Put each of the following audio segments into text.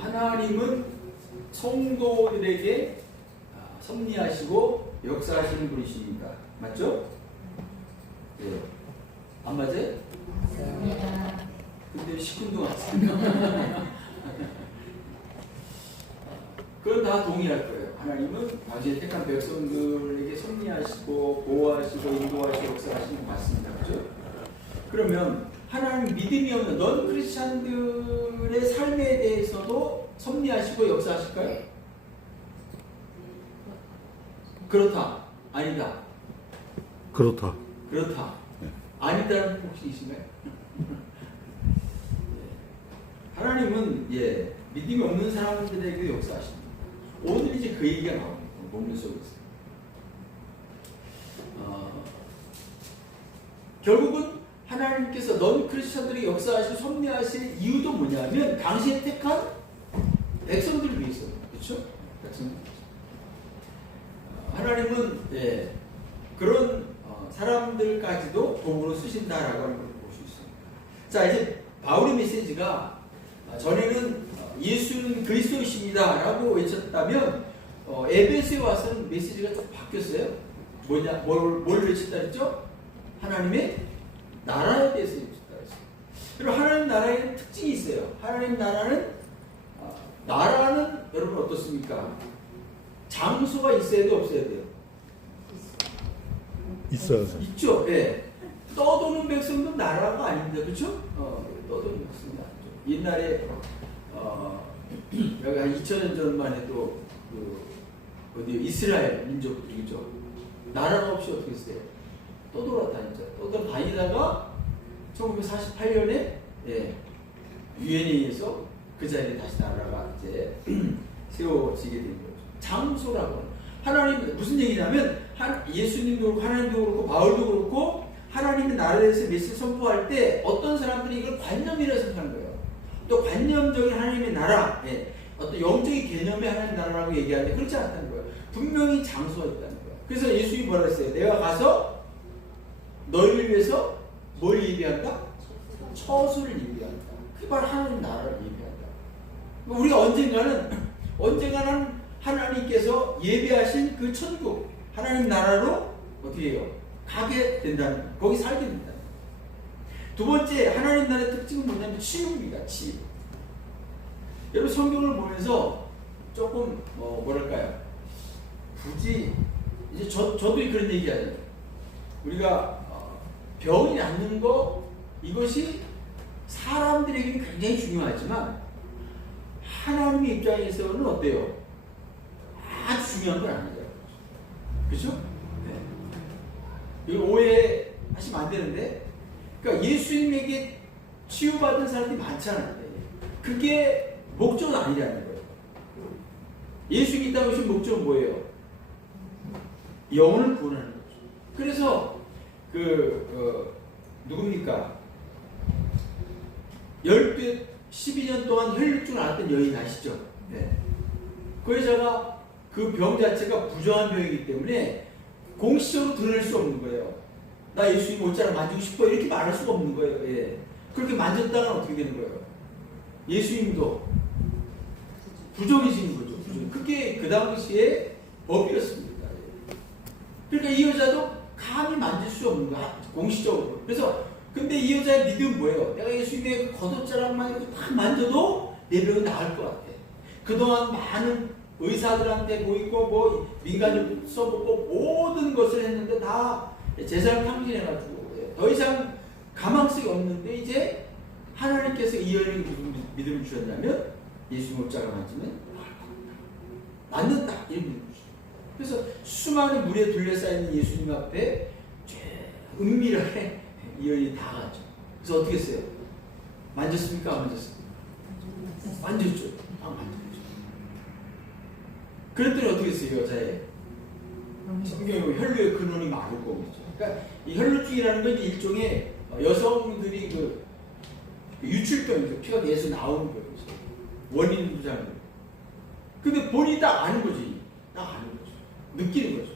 하나님은 성도들에게 섭리하시고 역사하시는 분이십니다. 맞죠? 네. 안 맞아요? 맞습니다. 근데 시큰둥 왔습니다. 그건 다 동의할 거예요. 하나님은 당시에 택한 백성들에게 섭리하시고 보호하시고 인도하시고 역사하시는 거 맞습니다. 그죠? 그러면 하나님 믿음이 없는 넌 크리스찬들의 삶에 대해서도 섭리하시고 역사하실까요? 그렇다. 아니다. 그렇다. 그렇다. 네. 아니다는 혹시 있으신가요? 하나님은 믿음이 없는 사람들에게 역사하십니다. 오늘 이제 그 얘기가 나옵니다. 본문 속에서. 결국은 하나님께서 넌 크리스천들이 역사하시고 섭리하실 이유도 뭐냐면 당시에 택한 백성들을 위해서. 그렇죠? 백성들. 하나님은 그런 사람들까지도 도구로 쓰신다라고 하는 걸 볼 수 있습니다. 자, 이제 바울의 메시지가 전에는 예수는 그리스도이십니다 라고 외쳤다면 에베소에 와서는 메시지가 좀 바뀌었어요. 뭘 외쳤다 했죠? 하나님의 나라에 대해서 외쳤다 했어요. 그리고 하나님 나라에는 특징이 있어요. 하나님 나라는 여러분 어떻습니까? 장소가 있어야 돼요, 없어야 돼요? 있어요. 있죠. 떠도는 백성도 나라가 아닙니다. 그렇죠? 떠도는 백성이 아니죠. 옛날에 여기 한 2000년 전만 해도 어디 이스라엘 민족이죠. 나라가 없이 어떻게 했어요? 떠돌아다니죠. 떠돌아다니다가 1948년에 유엔에 의해서 그 자리에 다시 나라가 이제 세워지게 된 거죠. 장소라고. 하나님 무슨 얘기냐면 예수님도 그렇고 하나님도 그렇고 바울도 그렇고 하나님의 나라에 대해서 메시지 선포할 때 어떤 사람들이 이걸 관념이라 생각하는 거예요. 또 관념적인 하나님의 나라, 어떤 영적인 개념의 하나님의 나라라고 얘기하는데 그렇지 않다는 거예요. 분명히 장소가 있다는 거예요. 그래서 예수님이 뭐라 했어요? 내가 가서 너희를 위해서 뭘 예비한다? 처소를 예비한다. 그게 바로 하나님 나라를 예비한다. 우리가 언젠가는 하나님께서 예비하신 그 천국, 하나님 나라로 어떻게 해요? 가게 된다는 거예요. 거기 살게 된다. 두 번째, 하나님 나라의 특징은 뭐냐면 치유입니다. 치유. 여러분 성경을 보면서 조금 뭐랄까요? 굳이 이제 저도 그런 얘기하잖아요. 우리가 병이 낫는 거 이것이 사람들에게는 굉장히 중요하지만 하나님의 입장에서는 어때요? 아주 중요한 건 아니죠. 그렇죠? 이거 오해하시면 안 되는데, 그러니까 예수님에게 치유받은 사람들이 많잖아요. 그게 목적은 아니라는 거예요. 예수님이 이 땅에 오신 목적은 뭐예요? 영혼을 구원하는 거죠. 그래서 누굽니까? 12년 동안 혈류증을 앓았던 여인 아시죠? 그 여자가 그 병 자체가 부정한 병이기 때문에 공식적으로 드러낼 수 없는 거예요. 나 예수님 옷자락 만지고 싶어 이렇게 말할 수가 없는 거예요. 그렇게 만졌다가 어떻게 되는 거예요? 예수님도 부정해지는 거죠. 그게 그 당시에 법이었습니다. 그러니까 이 여자도 감히 만질 수 없는 거야. 공식적으로. 그래서 근데 이 여자의 믿음은 뭐예요? 내가 예수님의 겉옷자락만 이렇게 딱 만져도 내 병이 나을 것 같아. 그동안 많은 의사들한테 보이고 민간을 써보고 모든 것을 했는데 다 재산을 탕진해가지고 더 이상 가망성이 없는데 이제 하나님께서 이 여인에게 무슨 믿음을 주셨냐면 예수님 옷자락 만지면 맞는다 이런 믿음을 주셨어요. 그래서 수많은 물에 둘러싸인 예수님 앞에 은밀하게 이 여인이 다 갔죠. 그래서 어떻게 했어요? 만졌습니까? 안 만졌습니까? 만졌죠. 다 만졌죠. 그랬더니 어떻게 했어요? 여자의 성경에 혈류의 근원이 많을 거겠죠. 그러니까 이 혈류증이라는 건 일종의 여성들이 유출병이죠. 피가 계속 나오는 거죠. 원인도 잘 모르고. 근데 본인이 딱 아는 거지. 딱 아는 거죠. 느끼는 거죠.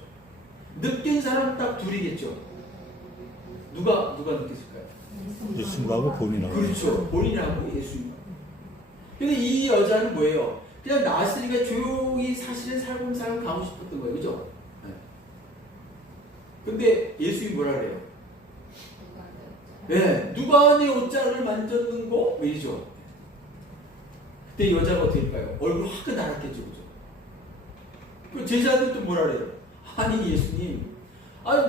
느낀 사람 딱 둘이겠죠. 누가 느꼈을까요? 예수님하고 본인하고. 그렇죠. 본인하고 예수님. 근데 이 여자는 뭐예요? 그냥 나왔으니까 조용히 사실은 살고 가고 싶었던 거예요. 그죠? 네. 근데 예수님이 뭐라 그래요? 네, 누가 내 옷자락을 만졌는고? 왜이죠? 그때 여자가 어떻게 할까요? 얼굴 화끈하겠죠. 그죠? 그 제자들도 뭐라 그래요? 아니 예수님,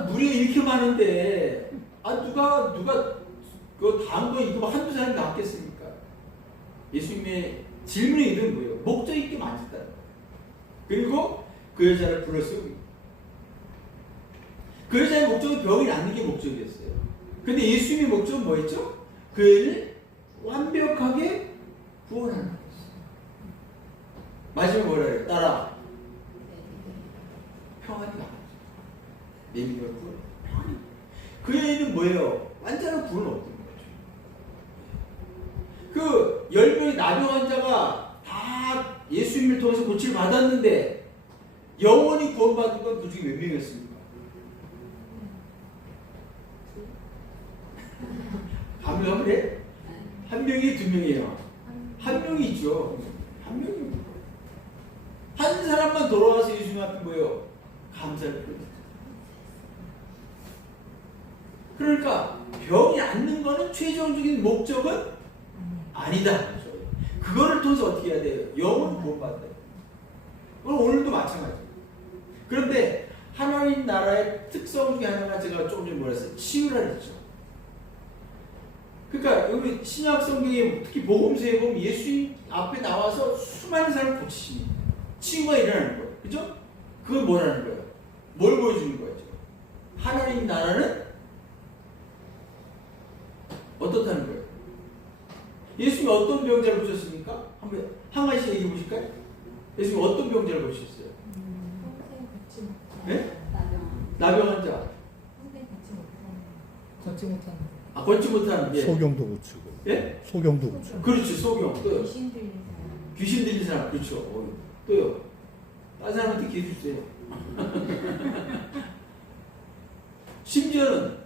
무리가 이렇게 많은데 누가 그거 다한 거 이거 한두 사람이 낫겠습니까? 예수님의 질문의 이름은 뭐예요? 목적 있게 만졌다. 그리고 그 여자를 불렀어요. 그 여자의 목적은 병이 낫는 게 목적이었어요. 근데 예수님의 목적은 뭐였죠? 그 애를 완벽하게 구원하는 거였어요. 마지막에 뭐라 그래요? 따라 평안이 나가죠. 내 믿음을 구원. 평안이. 그 애는 뭐예요? 완전한 구원 없던 거죠. 그 10명의 나병 환자가 다 예수님을 통해서 고침을 받았는데 영원히 구원받은 건 그 중에 몇 명이었습니까? 감을 그래? 한 명이 두 명이에요. 한 명이 있죠. 한 명이. 한 사람만 돌아와서 예수님 앞에 뭐예요? 감사를 표현해요. 그러니까 병이 낫는 거는 최종적인 목적은 아니다. 그거를 통해서 어떻게 해야 돼요? 영원 구원받아야 돼요. 그럼 오늘도 마찬가지예요. 그런데 하나님 나라의 특성 중에 하나가 제가 조금 전에 뭐라 했어요? 치유라 했죠. 그러니까 여기 신약 성경에 특히 복음서에 보면 예수님 앞에 나와서 수많은 사람을 고치십니다. 치유가 일어나는 거예요. 그죠? 그건 뭐라는 거예요? 뭘 보여주는 거죠? 하나님 나라는 어떻다는 거예요? 예수님이 어떤 병자를 보셨습니까? 한 가지 얘기해 보실까요? 예수님이 어떤 병자를 보셨어요? 네? 나병 환자. 걷지 못하는. 걷지 못하는. 예. 소경도 고치고. 예? 소경도 고치고. 그렇죠. 소경. 또요. 귀신 들린 사람. 귀신 들린 사람. 그렇죠. 또요. 다른 사람한테 기회 주세요. 심지어는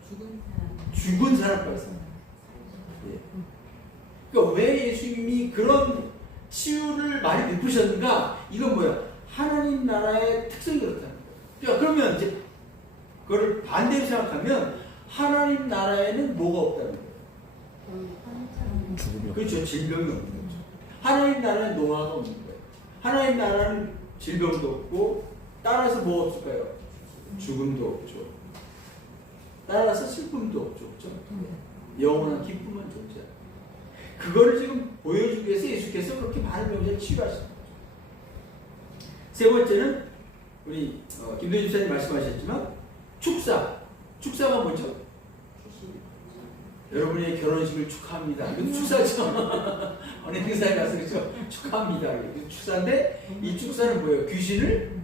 죽은 사람까지. 예. 그러니까 왜 예수님이 그런 치유를 많이 베푸셨는가? 이건 뭐야? 하나님 나라의 특성이 그렇다는 거예요. 그러니까 그러면 이제 그걸 반대로 생각하면 하나님 나라에는 뭐가 없다는 거예요? 죽음이. 그렇죠. 질병이 없는 거죠. 하나님 나라는 노화가 없는 거예요. 하나님 나라는 질병도 없고 따라서 뭐가 없을까요? 죽음도 없죠. 따라서 슬픔도 없죠. 그렇죠? 영원한 기쁨만 존재해요. 그거를 지금 보여주기 위해서 예수께서 그렇게 많은 병자를 치유하시는 거죠. 세 번째는 우리 김도희 집사님 말씀하셨지만 축사가 뭐죠? 여러분의 결혼식을 축하합니다. 이건 축사죠. 어느 행사에 가서 그렇죠? 축하합니다. 이게 축사인데 이 축사는 뭐예요? 귀신을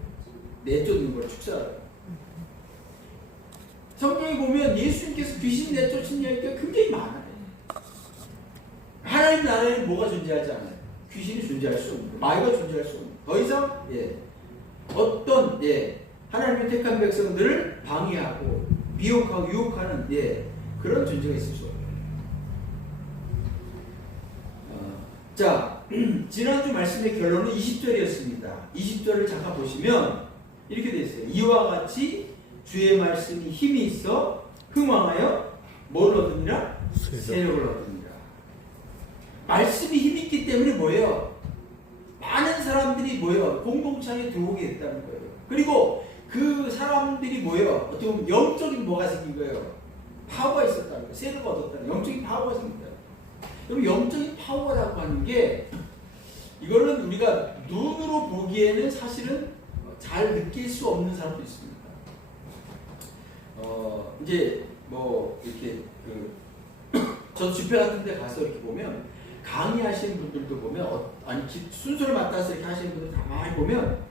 내쫓는 거예요. 축사라고. 성경에 보면 예수님께서 귀신 내쫓은 이야기가 굉장히 많아요. 하나님 나라에 뭐가 존재하지 않아요? 귀신이 존재할 수 없는 거예요. 마귀가 존재할 수 없는 거예요. 더 이상 어떤 하나님의 택한 백성들을 방해하고 미혹하고 유혹하는 그런 존재가 있을 수 없어요. 자, 지난주 말씀의 결론은 20절이었습니다. 20절을 잠깐 보시면 이렇게 되어 있어요. 이와 같이 주의 말씀이 힘이 있어 흥왕하여 뭘 얻으니라? 세력을 얻으니라. 말씀이 힘이 있기 때문에 뭐예요? 많은 사람들이 뭐예요? 공동체 안에 들어오게 됐다는 거예요. 그리고 그 사람들이 뭐예요? 어떻게 보면 영적인 뭐가 생긴 거예요? 파워가 있었다는 거예요. 세력을 얻었다는 거예요. 영적인 파워가 생겼다. 그럼 영적인 파워라고 하는 게 이거는 우리가 눈으로 보기에는 사실은 잘 느낄 수 없는 사람도 있습니다. 이제 뭐 이렇게 저 집회 같은 데 가서 이렇게 보면 강의하시는 분들도 보면 아니 순서를 맡아서 이렇게 하시는 분들 다 많이 보면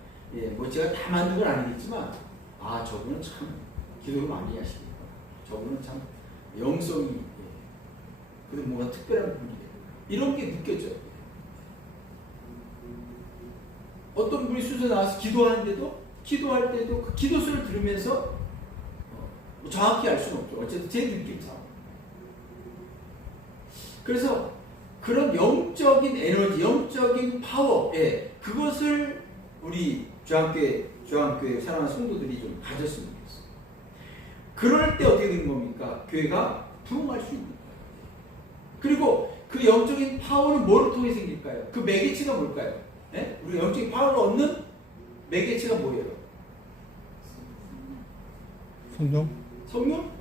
뭐 제가 다 만든 건 아니겠지만 저분은 참 기도를 많이 하시겠다. 저분은 참 영성이 그리고 뭔가 특별한 분이에요. 이런 게 느껴져요. 어떤 분이 순서 나와서 기도하는데도 기도할 때도 그 기도 소리를 들으면서 정확히 알 수는 없죠. 어쨌든 제 느낌상. 그래서 그런 영적인 에너지, 영적인 파워, 예, 그것을 우리 주한교회 사랑하는 성도들이 좀 가졌으면 좋겠어요. 그럴 때 어떻게 되는 겁니까? 교회가 부흥할 수 있는 거예요. 그리고 그 영적인 파워는 뭐를 통해 생길까요? 그 매개체가 뭘까요? 예? 우리 영적인 파워를 얻는 매개체가 뭐예요? 성령? 성령?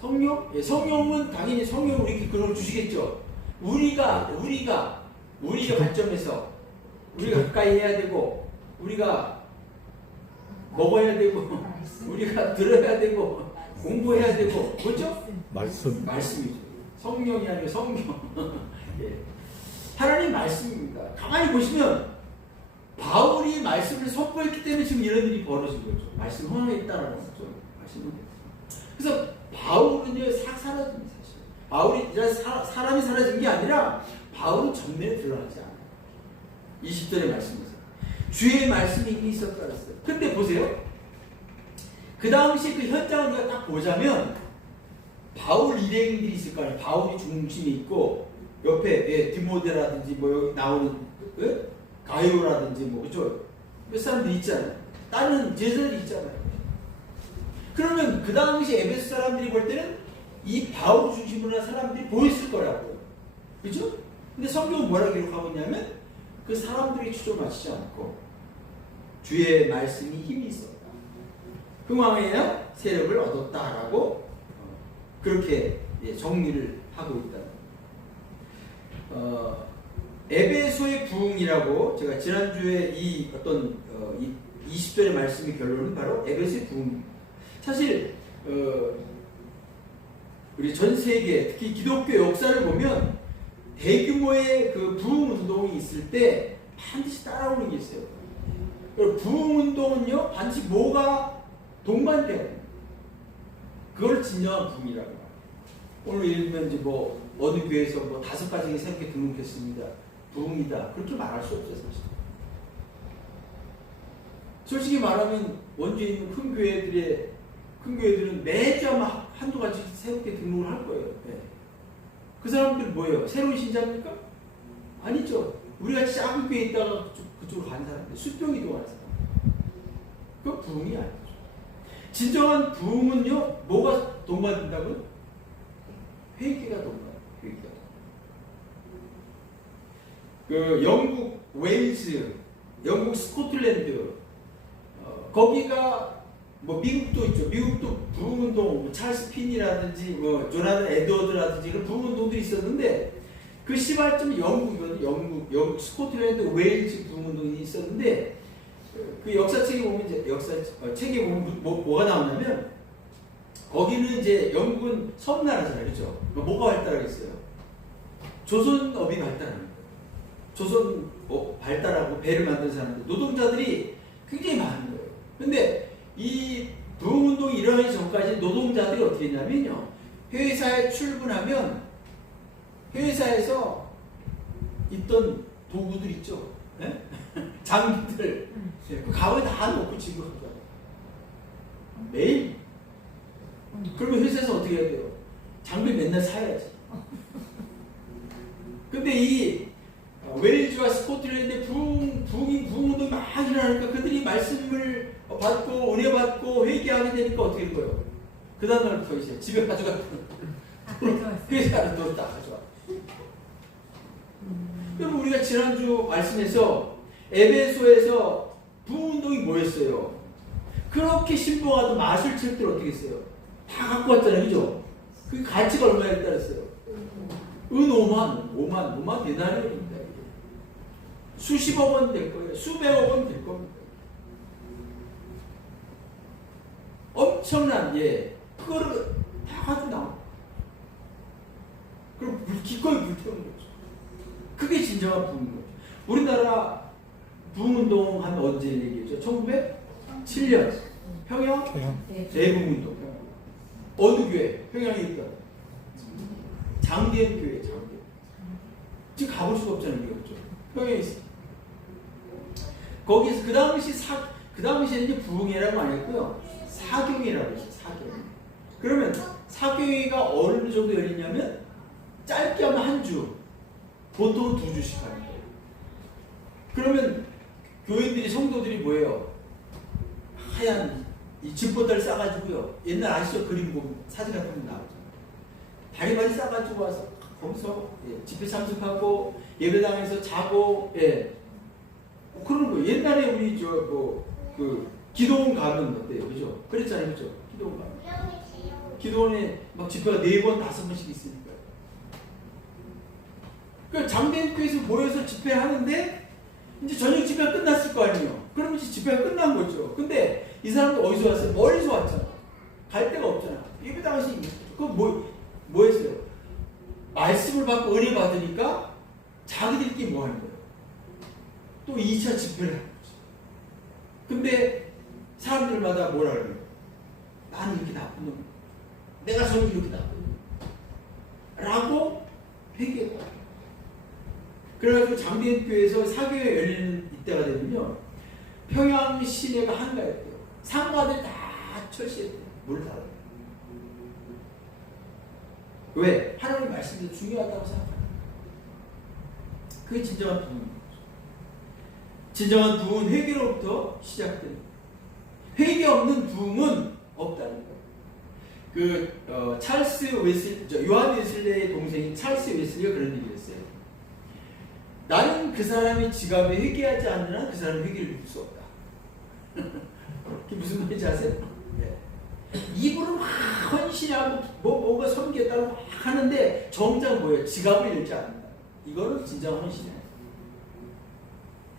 성령? 예, 성령은 당연히 성령 우리에게 그걸 주시겠죠. 우리가 관점에서 우리가 가까이 해야 되고 우리가 먹어야 되고 우리가 들어야 되고 공부해야 되고 그렇죠? 말씀이죠. 성령이 아니라 성경. 예. 하나님 말씀입니다. 가만히 보시면 바울이 말씀을 선포했기 때문에 지금 이런 일이 벌어진 거죠. 말씀 흥하겠다라는 거죠. 말씀 흥하겠다. 그래서 바울은요 싹 사라집니다. 사실. 바울이 사람이 사라진 게 아니라 바울은 전면에 드러나지 않아요. 20절의 말씀에서 주의 말씀이 이미 있었다 그랬어요. 근데 보세요. 그 당시 그 현장을 우리가 딱 보자면 바울 일행들이 있을 거 아니에요. 바울이 중심이 있고 옆에 디모데라든지 뭐 여기 나오는 가이오라든지 뭐 그죠? 몇 사람들이 있잖아요. 다른 제자들이 있잖아요. 그러면 그 당시 에베소 사람들이 볼 때는 이 바울 중심으로 한 사람들이 보였을 거라고요. 그죠? 근데 성경은 뭐라 기록하고 있냐면 그 사람들이 초점 맞추지 않고 주의 말씀이 힘이 있었다. 흥왕의 세력을 얻었다라고 그렇게 정리를 하고 있다. 에베소의 부흥이라고 제가 지난주에 이 어떤 20절의 말씀의 결론은 바로 에베소의 부흥입니다. 사실 우리 전 세계 특히 기독교 역사를 보면 대규모의 그 부흥 운동이 있을 때 반드시 따라오는 게 있어요. 부흥 운동은요 반드시 뭐가 동반돼야 됩니다. 그걸 진정한 부흥이라고 합니다. 오늘 예를 들면 이제 뭐 어느 교회에서 뭐 5가정이 새롭게 등록했습니다. 부흥이다. 그렇게 말할 수 없어요, 사실. 솔직히 말하면 원주에 있는 큰 교회들은 매주 아마 한두 가지 새롭게 등록을 할 거예요. 네. 그 사람들은 뭐예요? 새로운 신자입니까? 아니죠. 우리 같이 작은 교회에 있다가 그쪽으로 가는 사람들, 수평 이동하는 사람. 그건 부흥이 아니죠. 진정한 부흥은요, 뭐가 동반된다고요? 회개가 동반. 회개가. 그 영국 웨일즈, 영국 스코틀랜드, 거기가 뭐 미국도 있죠. 미국도 부흥운동, 뭐 찰스 핀이라든지 뭐 조나단 에드워드라든지 그런 부흥운동들이 있었는데 그 시발점이 영국 스코틀랜드 웨일즈 부흥운동이 있었는데 그 역사책에 보면 이제 책에 보면 뭐가 나오냐면 거기는 이제 영국은 섬나라잖아요, 그렇죠? 뭐가 발달하겠어요? 조선업이 발달합니다. 조선 발달하고 배를 만든 사람들, 노동자들이 굉장히 많은 거예요. 근데 이 부흥운동이 일어나기 전까지 노동자들이 어떻게 했냐면요, 회사에 출근하면 회사에서 있던 도구들 있죠, 네? 장비들, 그 가방에 다 놓고 집으로 가요. 매일. 그러면 회사에서 어떻게 해야 돼요? 장비 맨날 사야지. 근데 이 웨일즈와 스코틀랜드의 부흥운동이 막 일어나니까 그들이 말씀을 받고 은혜 받고 회개하게 되니까 어떻게 된 거예요? 그 다음날부터 이제 집에 가져갔던 회사를 또 딱 가져와. 여러분 우리가 지난주 말씀에서 에베소에서 부흥운동이 뭐였어요? 그렇게 신봉하던 마술책들 어떻게 했어요? 다 갖고 왔잖아요, 그죠? 그 가치가 얼마에 따랐어요? 은 5만 데나리온입니다. 수십억 원 될 거예요. 수백억 원 될 겁니다. 엄청난, 그거를 다 가지고 나와. 그럼 기꺼이 불태우는 거죠. 그게 진정한 부흥인 거죠. 우리나라 부흥운동 한 언제 얘기했죠? 1907년 평양 대부흥운동. 어느 교회? 평양에 있던 장대현 교회. 지금 가볼 수가 없잖아요, 그렇죠? 평양에 있어. 거기서 그 당시에 이제 부흥회라고 안 했고요, 사경회라고 했어요. 사경회. 그러면 사경회가 어느 정도 열리냐면 짧게 하면 한 주, 보통 2주씩 하는 거예요. 그러면 교인들이 성도들이 뭐예요? 하얀 이 집보따리 싸가지고요. 옛날 아시죠? 그림 보면 사진 같은 거 나오잖아요. 다리마리 싸가지고 와서 거기서 집회 참석하고 예배당에서 자고 그러는 거예요. 옛날에 우리 그 기도원 가면 어때요? 그죠? 그랬잖아요. 그죠? 기도원 가면. 기도원에 막 집회가 4번, 5번씩 있으니까요. 그 장대교회에서 모여서 집회하는데 이제 저녁 집회가 끝났을 거 아니에요. 그럼 이제 집회가 끝난 거죠. 근데 이 사람들 어디서 왔어요? 멀리서 왔잖아. 갈 데가 없잖아. 예배당에서 있는 거죠. 그거 뭐 했어요? 말씀을 받고 은혜 받으니까 자기들끼리 뭐 하는 거예요? 또 2차 집회를 하는 거죠. 근데 사람들마다 뭐라 그래요? 나는 이렇게 나쁜 놈, 내가 저는 이렇게 나쁜 놈 라고 회개해요. 그래가지고 장대교회에서 사교회 열리는 이때가 되면요, 평양 시내가 한가했대요. 상가들 다 철시했대요. 물 닫아요. 왜? 하나님 말씀이 중요하다고 생각합니다. 그게 진정한 부흥입니다. 진정한 부흥은 회개로부터 시작됩니다. 회개 없는 부흥은 없다는 거예요. 찰스 웨슬리, 요한 웨슬리의 동생인 찰스 웨슬리가 그런 얘기를 했어요. 나는 그 사람이 지갑에 회개하지 않는 한 그 사람은 회개를 이룰 수 없다. 그게 무슨 말인지 아세요? 네. 입으로 막 헌신하고 뭐가 섬기겠다고 막 하는데 정작 뭐예요? 지갑을 열지 않는다. 이거는 진짜 헌신이에요.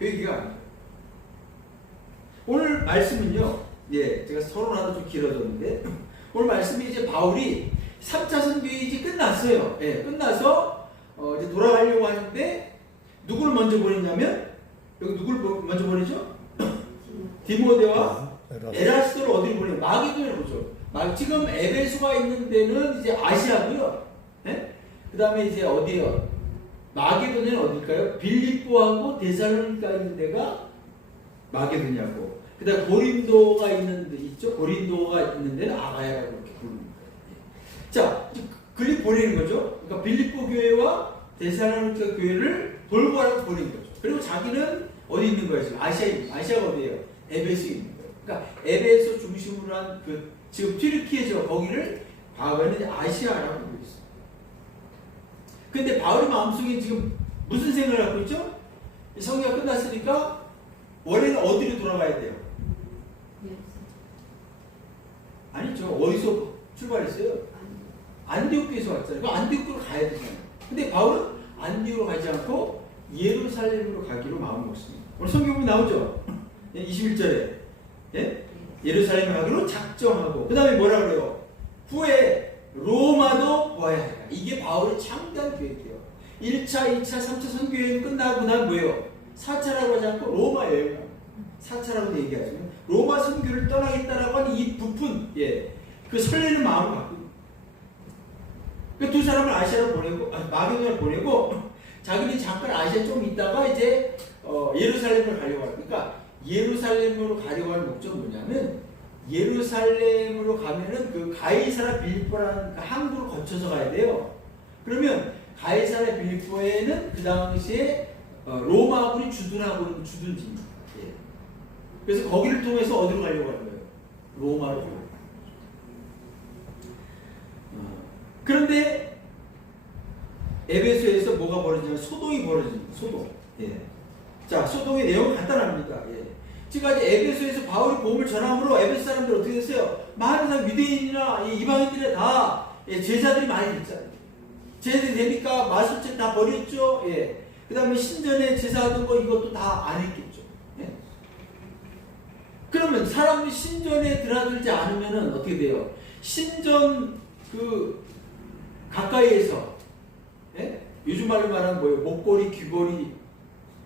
회개가 아니에요. 오늘 말씀은요, 제가 서론하다 좀 길어졌는데, 오늘 말씀이 이제 바울이 3차 선교회 이제 끝났어요. 끝나서 이제 돌아가려고 하는데 누구를 먼저 보냈냐면, 여기 누구를 먼저 보내죠? 디모데와 에라스도를 어디로 보내요? 마게도냐로 보죠. 지금 에베소가 있는 데는 이제 아시아고요. 그 다음에 이제 어디요? 마게도냐는 어딜까요? 빌립보하고 데살로니가 있는 데가 마게도냐고. 그 다음에 고린도가 있는 데 있죠? 고린도가 있는 데는 아가야라고 이렇게 부르는 거예요. 자, 글립 보내는 거죠. 그러니까 빌립보 교회와 데살로니가 교회를 돌고 하라고 보낸 거죠. 그리고 자기는 어디 있는 거예요? 지금 아시아가 어디예요? 에베소에 있는 거예요. 그러니까 에베소 중심으로 한 지금 튀르키예죠. 거기를 과거에는 아시아라고 부르고 있어요. 근데 바울의 마음속에 지금 무슨 생각을 갖고 있죠? 성경가 끝났으니까 원래는 어디로 돌아가야 돼요? 아니죠. 어디서 출발했어요? 안디옥교에서 왔잖아요. 안디옥으로 가야 되잖아요. 근데 바울은 안디옥으로 가지 않고 예루살렘으로 가기로 마음을 먹습니다. 오늘 성경에 나오죠? 21절에 예루살렘에 가기로 작정하고, 그 다음에 뭐라 그래요? 후에 로마도 보아야 한다. 이게 바울의 창대한 계획이에요. 1차, 2차, 3차 선교여행 끝나고 난 뭐예요? 4차라고 하지 않고 로마 여행, 4차라고 얘기하죠. 로마 선교를 떠나겠다라고 하는 이 부푼, 그 설레는 마음을 갖고 있는. 그 두 사람을 아시아로 보내고, 마게도냐로 보내고, 자기는 잠깐 아시아 좀 있다가 이제 예루살렘으로 가려고 하니까, 그러니까 예루살렘으로 가려고 하는 목적은 뭐냐면, 예루살렘으로 가면은 그 가이사라 빌립보라는 그 항구를 거쳐서 가야 돼요. 그러면 가이사라 빌립보에는 그 당시에 로마군이 주둔하고 있는 주둔지입니다. 그래서 거기를 통해서 어디로 가려고 하는 거예요? 로마로 가려고 하는 거예요. 그런데 에베소에서 뭐가 벌어지냐면 소동이 벌어집니다. 소동. 자, 소동의 내용은 간단합니다. 지금까지 에베소에서 바울이 복음을 전함으로 에베소 사람들 어떻게 됐어요? 많은 사람, 유대인이나 이방인들이 다 제사들이 많이 됐잖아요. 제사들이 되니까 마술제 다 버렸죠. 그 다음에 신전에 제사하던 거 이것도 다 안 했겠죠. 그러면 사람이 신전에 드나들지 않으면 어떻게 돼요? 신전 가까이에서 요즘 말로 말하면 뭐예요? 목걸이, 귀걸이,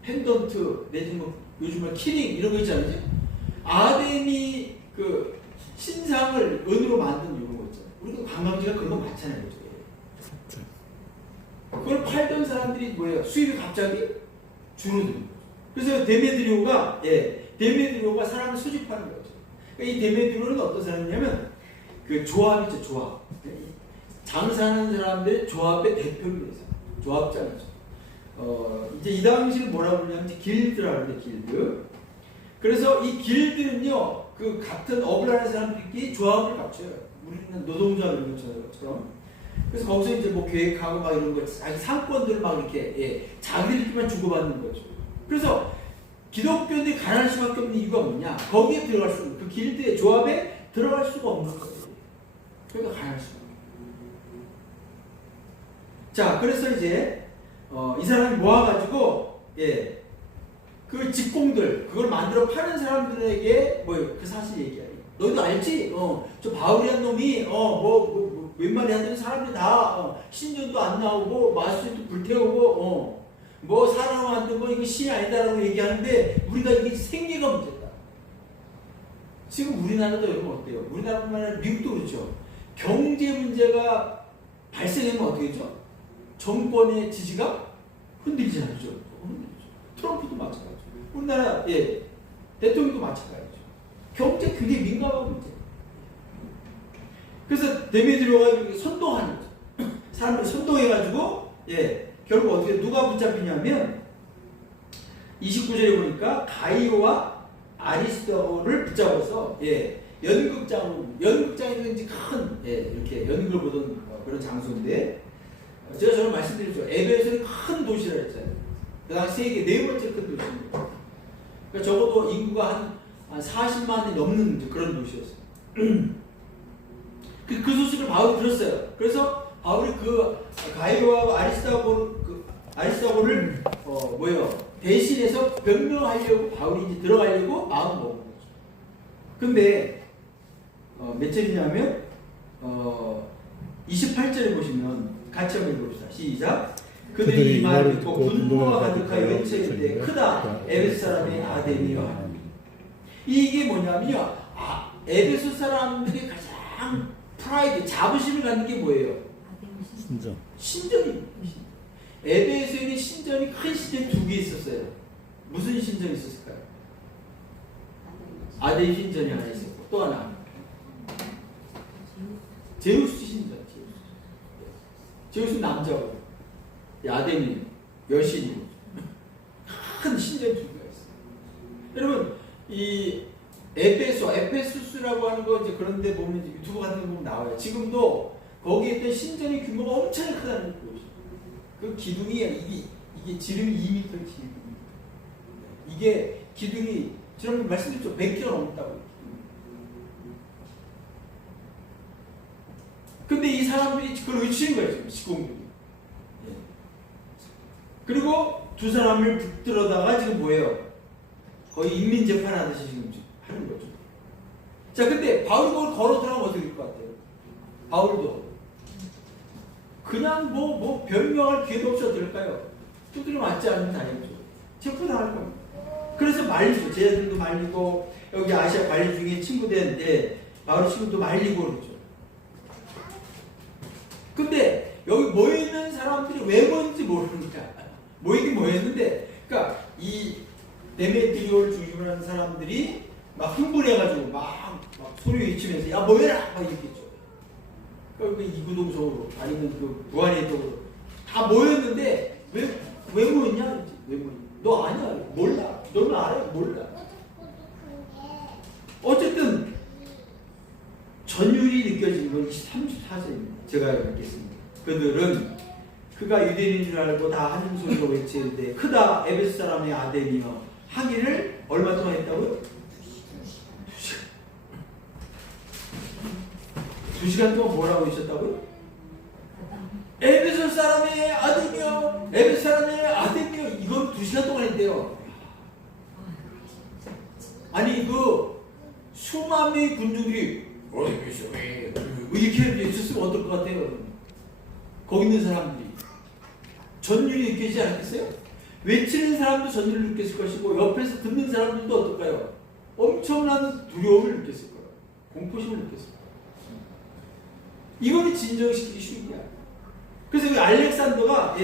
펜던트, 내지는 뭐 요즘 말 키링 이런 거 있잖아요. 아덴이 그 신상을 은으로 만든 이런 거 있잖아요. 우리도 관광지가 그런 거 많잖아요. 그죠? 그걸 팔던 사람들이 뭐예요? 수입이 갑자기 줄어드는 거죠. 그래서 데메드리오가 사람을 소집하는 거죠. 그러니까 이 데메드리오는 어떤 사람이냐면 그 조합이죠. 조합. 장사하는 사람들의 조합의 대표를 위해서. 조합자죠. 이제 이 당시는 뭐라고 그러냐면 길드라고 그래요. 길드. 그래서 이 길드는요, 그 같은 업을 하는 사람들끼리 조합을 갖춰요. 우리는 노동조합 이런 것처럼. 그래서 거기서 이제 뭐 계획하고 막 이런 거, 자기 상권들을 막 이렇게 자기들끼리만 주고받는 거죠. 그래서 기독교인들이 가난할 수밖에 없는 이유가 뭐냐? 거기에 들어갈 수 없는, 그 길드의 조합에 들어갈 수가 없는 거예요. 그러니까 가난할 수가 없는 거예요. 자, 그래서 이제 이 사람이 모아가지고 그 직공들, 그걸 만들어 파는 사람들에게 그 사실 얘기해요. 너희도 알지? 저 바울이란 놈이 웬만히 하는 사람들이 다 신전도 안 나오고 마술도 불태우고 뭐 사람 만든 거 이거 신이 아니다라고 얘기하는데 우리가 이게 생계가 문제다. 지금 우리나라도 여러분 어때요? 우리나라뿐만 아니라 미국도 그렇죠. 경제 문제가 발생하면 어떻게 되죠? 정권의 지지가 흔들리잖아요. 흔들리죠. 트럼프도 마찬가지죠. 우리나라 대통령도 마찬가지죠. 경제 굉장히 민감한 문제. 그래서 데미드로가 선동하는 거죠. 사람들이 선동해가지고 결국 어떻게 누가 붙잡히냐면 29절에 보니까 가이오와 아리스토를 붙잡아서 연극장이든지 큰 이렇게 연극을 보던 그런 장소인데 제가 저는 말씀드렸죠. 에베소는 큰 도시라 했잖아요. 그 당시 세계 네 번째 큰 도시입니다. 그러니까 적어도 인구가 한 40만이 넘는 그런 도시였어요. 그 소식을 바울이 들었어요. 그래서 바울이 그 가이로와 아리스토블을 대신해서 변명하려고 바울이 이제 들어가려고 마음 먹은 거죠. 근데 몇 절이냐면 28절에 보시면 같이 한번 읽어봅시다. 시작. 그들이 이 말을 듣고 분노가 가득하여 외치는데 크다 에베소 사람의 아데미여. 이게 뭐냐면요, 에베소 사람들이 가장 프라이드, 자부심을 갖는 게 뭐예요? 신전입니다. 에베소에는 신전이 큰 신전이 두 개 있었어요. 무슨 신전이 있었을까요? 아데미 신전이 하나 있었고 또 하나 제우스 신전. 제우스 남자고 아데미 여신이고 큰 신전 두 개가 있어요. 여러분 이 에페소스라고 하는 거 이제 그런데 보면 유튜브 같은 거 보면 나와요. 지금도 거기에 있던 신전의 규모가 엄청 크다는 거죠. 그 기둥이 이게 지름이 2m, 이게 기둥이 지금 말씀드렸죠. 100km 넘었다고. 근데 이 사람들이 그걸 외치는 거예요. 지금 시공들이. 그리고 두 사람을 붙들어다가 지금 뭐예요? 거의 인민 재판하듯이 지금 하는 거죠. 자, 근데 바울이 그걸 걸어 들어가면 어떻게 될 것 같아요? 바울도 그냥 변명할 기회도 없이 어떨까요? 두드려 맞지 않으면 다행이죠. 체포당할 겁니다. 그래서 말리죠. 제자들도 말리고 여기 아시아 관리 중에 친구들 바울 친구도 말리고 그러죠. 근데 여기 모여있는 사람들이 왜 모였는지 모르니까 모이긴 모였는데, 그러니까 이 데메트리오를 중심으로 하는 사람들이 막 흥분해가지고 막 소리 외치면서 야 모여라 막 이랬겠죠. 그러니까 이구동성으로 아니면 그 부안의 쪽으로 다 모였는데 왜 모였냐? 왜 모였냐? 너 아니야? 몰라. 너는 알아? 몰라. 어쨌든 전율이 느껴지는 건 34절입니다. 제가 읽겠습니다. 그들은 그가 유대인인 줄 알고 다 하는 소리로 외치는데 크다 에베소 사람의 아데미여 하기를 얼마 동안 했다고요? 2시간 동안 뭐라고 하셨다고요? 에베소 사람의 아데미여, 에베소 사람의 아데미여. 이건 2시간 동안 했대요. 아니 그 수만 명의 군중들이 이렇게 있었으면 어떨 것 같아요? 거기 있는 사람들이 전율이 느껴지지 않겠어요? 외치는 사람도 전율을 느꼈을 것이고 옆에서 듣는 사람들도 어떨까요? 엄청난 두려움을 느꼈을 거예요. 공포심을 느꼈을 거예요. 이거는 진정시키기 쉬운 게 아니에요. 그래서 그 알렉산더가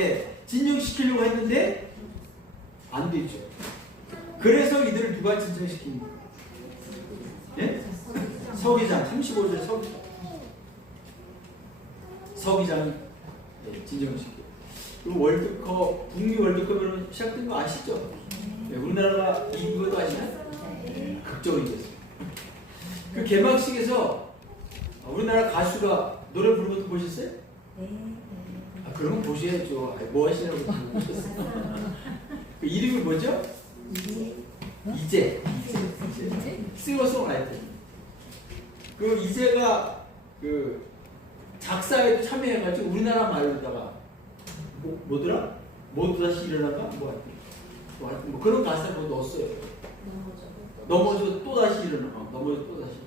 진정시키려고 했는데 안 되죠. 그래서 이들을 누가 진정시킵니까? 서기장 35절 서기장이 진정시켜요. 그리고 월드컵, 북미 월드컵으로 시작된 거 아시죠? 네, 우리나라가 이긴 것도 아시나요? 극적으로 이겼어요. 그 개막식에서 우리나라 가수가 노래 부르는 것도 보셨어요? 아, 그러면 보셔야죠. 아니, 뭐 하시냐고 보셨어요. 그 이름이 뭐죠? 이재. 싱어송라이터. 그 이재가 그 작사에도 참여해가지고 우리나라 말로다가 뭐더라? 모두 다시 일어나가? 하여튼 뭐 그런 가사를 뭐 넣었어요. 넘어져 또 다시 일어나. 넘어져 또 다시 일어나.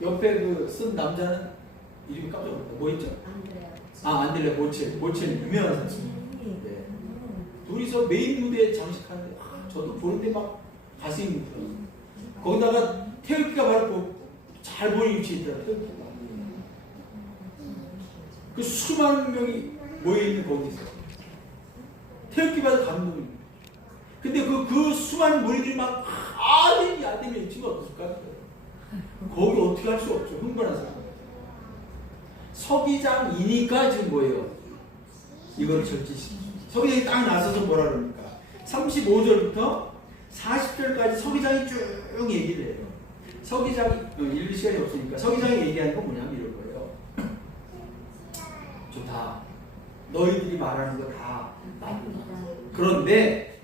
옆에 그 쓴 남자는 이름이 깜짝 놀랐다. 뭐 있죠? 안드레아 보첼 유명한 사람. 네. 둘이서 메인 무대에 장식하는데 저도 보는데 막 가슴이 뭉클해요. 거기다가 태극기가 바로 잘 보이는 위치에 있더라고요. 태극기가. 그 수많은 명이 모여있는 거기서 태극기 봐도 감동이. 근데 그 수많은 무리들이 막 아들이 치면 어떨까? 거기 어떻게 할 수 없죠. 흥분한 사람. 서기장이니까 지금 뭐예요? 이걸 절제시키죠. 서기장이 딱 나서서 뭐라 그럽니까? 35절부터 40절까지 서기장이 쭉 얘기를 해요. 서기장이 읽을 시간이 없으니까 서기장이 얘기하는 건 뭐냐면 이런 거예요. 좋다. 너희들이 말하는 거 다 맞구나. 그런데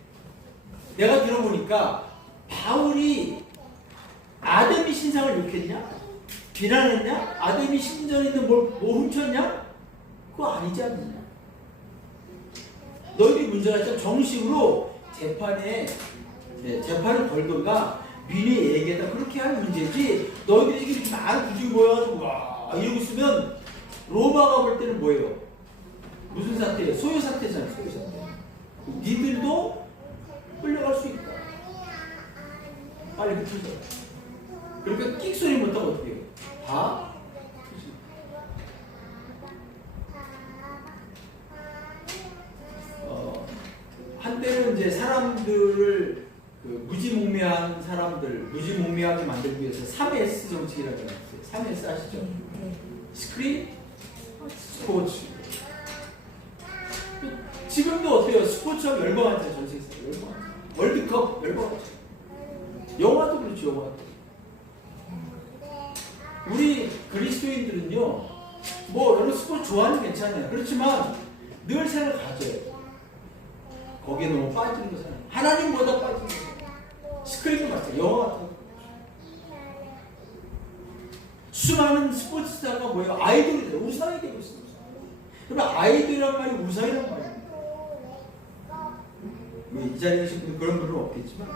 내가 들어보니까 바울이 아담이 신상을 욕했냐? 비난했냐? 아담이 신전에 있는 뭐 훔쳤냐? 그거 아니지 않느냐? 너희들이 문제가 있잖아. 정식으로 재판을 걸던가 미리 얘기했다 그렇게 하는 문제지. 너희들이 지금 이렇게 많은 구직이 모여가지고 와 이러고 있으면 로마가 볼 때는 뭐예요? 무슨 사태예요? 소요 사태잖아요. 소요 사태. 니들도 끌려갈 수 있다. 빨리 그쳐서. 그러니까 끽소리 못하고 어떻게 해요? 다 한때는 이제 사람들을 무지몽매한 사람들 무지몽매하게 만들기 위해서 3S 정책이라고 했어요. 3S 아시죠? 스크린, 스포츠. 지금도 어때요? 스포츠하면 열광하죠. 전 세계에서 열광하죠. 월드컵 열광하죠. 영화도 그렇죠. 영화도. 우리 그리스도인들은요, 뭐 여러 스포츠 좋아하는 게 괜찮아요. 그렇지만 늘 생각을 가져야 돼요. 거기에 너무 빠지는 거잖아요. 하나님보다 빠지는 거잖아요. 스크린도 마찬가지예요. 영화 같은 거. 수많은 스포츠 스타가 뭐예요? 아이돌이 돼요. 우상이 되고 있습니다. 그러면 아이돌이란 말이 우상이란 말입니다. 이 자리에 계신 분들 그런 분은 없겠지만,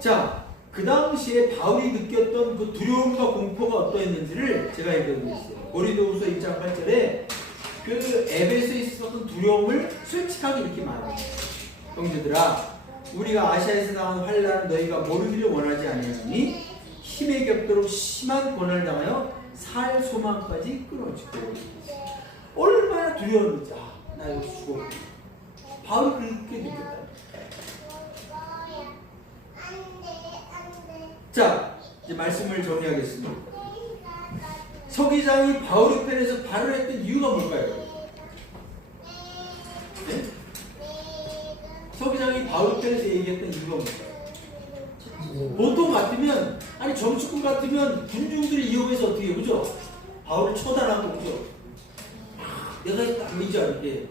자, 그 당시에 바울이 느꼈던 그 두려움과 공포가 어떠했는지를 제가 얘기해드리겠어요. 고린도후서 2장 8절에 그 에베소에 있었던 두려움을 솔직하게 이렇게 말합니다. 형제들아, 우리가 아시아에서 당한 환난을 너희가 모르기를 원하지 아니하니 힘에 겹도록 심한 고난을 당하여 살 소망까지 끊어지고. 얼마나 두려웠는지. 나 이거 죽어. 바울이 그렇게 느꼈다. 자, 이제 말씀을 정리하겠습니다. 서기장이 바울의 편에서 발언했던 이유가 뭘까요? 네? 서기장이 바울의 편에서 얘기했던 이유가 뭘까요? 보통 같으면, 아니 정치권 같으면 군중들이 이용해서 어떻게 해요? 그죠? 바울을 처단하고, 그죠? 내가 했다, 이죠? 이렇게.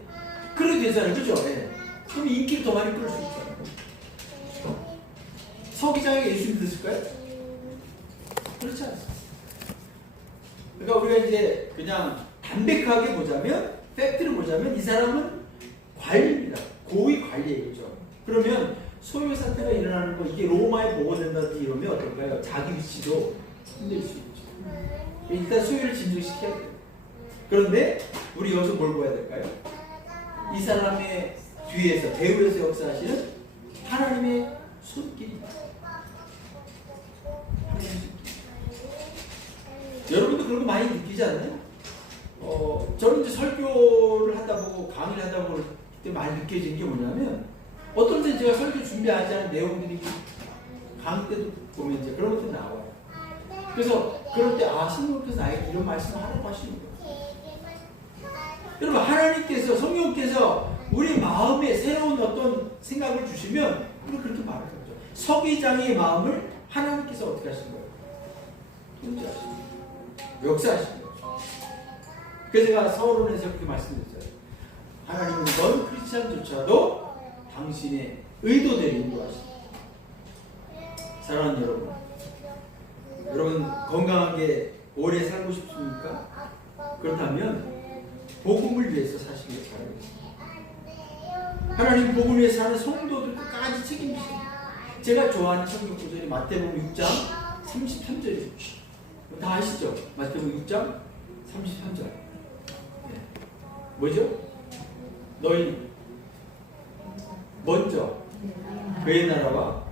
그래도 되잖아요. 그죠? 네. 그럼 인기를 더 많이 끌 수 있잖아요. 서기장이 예수 믿었을까요? 그렇지 않습니다. 그러니까 우리가 이제 그냥 담백하게 보자면, 팩트를 보자면 이 사람은 관리입니다. 고위 관리예요. 그죠? 그러면 소요 사태가 일어나는 거, 이게 로마에 보고된다든지 이러면 어떨까요? 자기 위치도 힘들 수 있죠. 일단 소요를 진정시켜야 돼요. 그런데 우리 여기서 뭘 봐야 될까요? 이 사람의 뒤에서, 배후에서 역사하시는 하나님의 손길입니다. 여러분도 그런 거 많이 느끼지 않나요? 저는 이제 설교를 하다 보고 강의를 하다 보고 그때 많이 느껴진 게 뭐냐면, 어떤 때 제가 설교 준비하지 않은 내용들이 강의 때도 보면 이제 그런 것들이 나와요. 그래서 그럴 때, 아, 신부님께서 나에게 이런 말씀을 하라고 하시는 거예요. 여러분 하나님께서 성령께서 우리 마음에 새로운 어떤 생각을 주시면 우리 그렇게 말하는 거죠. 서기장의 마음을 하나님께서 어떻게 하신 거예요? 통제하신 거예요. 역사하신 거예요. 그래서 제가 서론에서 그렇게 말씀드렸어요. 하나님은 넌 크리스찬조차도 당신의 의도대로 인도하십니다. 사랑하는 여러분, 여러분 건강하게 오래 살고 싶습니까? 그렇다면 복음을 위해서 사시길 바라겠습니다. 하나님 복음을 위해서 사는 성도들 끝까지 책임지십니다. 제가 좋아하는 성경 구절이 마태복음 6장 33절이에요. 다 아시죠? 마태복음 6장 33절. 네. 뭐죠? 너희는 먼저 그의 나라와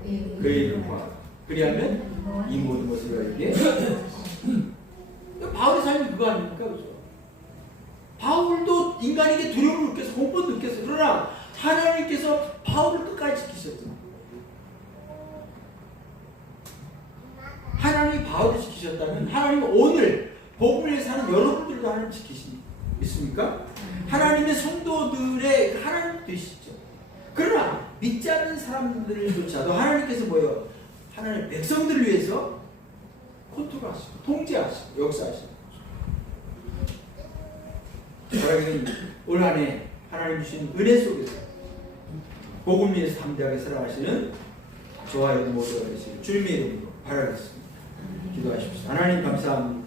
그의 일을 구하라. 그리하면 이 모든 것을 너희에게 바울의 삶이 그거 아닙니까? 그죠? 바울도 인간에게 두려움을 느껴서 공포도 느꼈어요. 그러나 하나님께서 바울을 끝까지 지키셨죠. 하나님이 바울을 지키셨다면 하나님은 오늘 복음을 사는 여러분들도 하나님 지키십니까? 믿습니까? 하나님의 성도들의 하나님 되시죠. 그러나 믿지 않는 사람들조차도 하나님께서 뭐예요? 하나님의 백성들을 위해서 컨트롤하시고 통제하시고 역사하시고 저에게는 올 한 해 하나님 주신 은혜 속에서 복음 위해서 담대하게 살아가시는 저와 여러분 모두가 되시길 주님의 이름으로 바라겠습니다. 기도하십시오. 하나님 감사합니다.